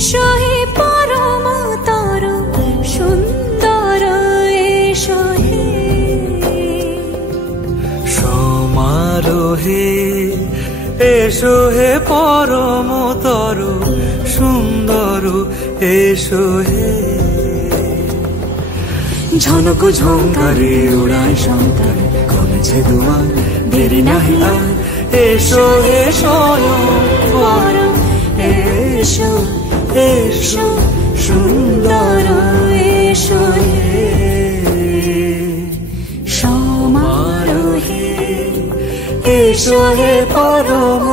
এসো হে পরম তরু সুন্দর এসো হে সমারোহে এসো হে পরম তরু সুন্দর এসো হে ঝনক ঝঙ্কারে উড়ায় শঙ্কার কমেছে দুয়ার দেরি নাহি আর এসো হে স্বয়ং পরম এসো এসো সুন্দর এসো হে সমারোহে এসো হে পরম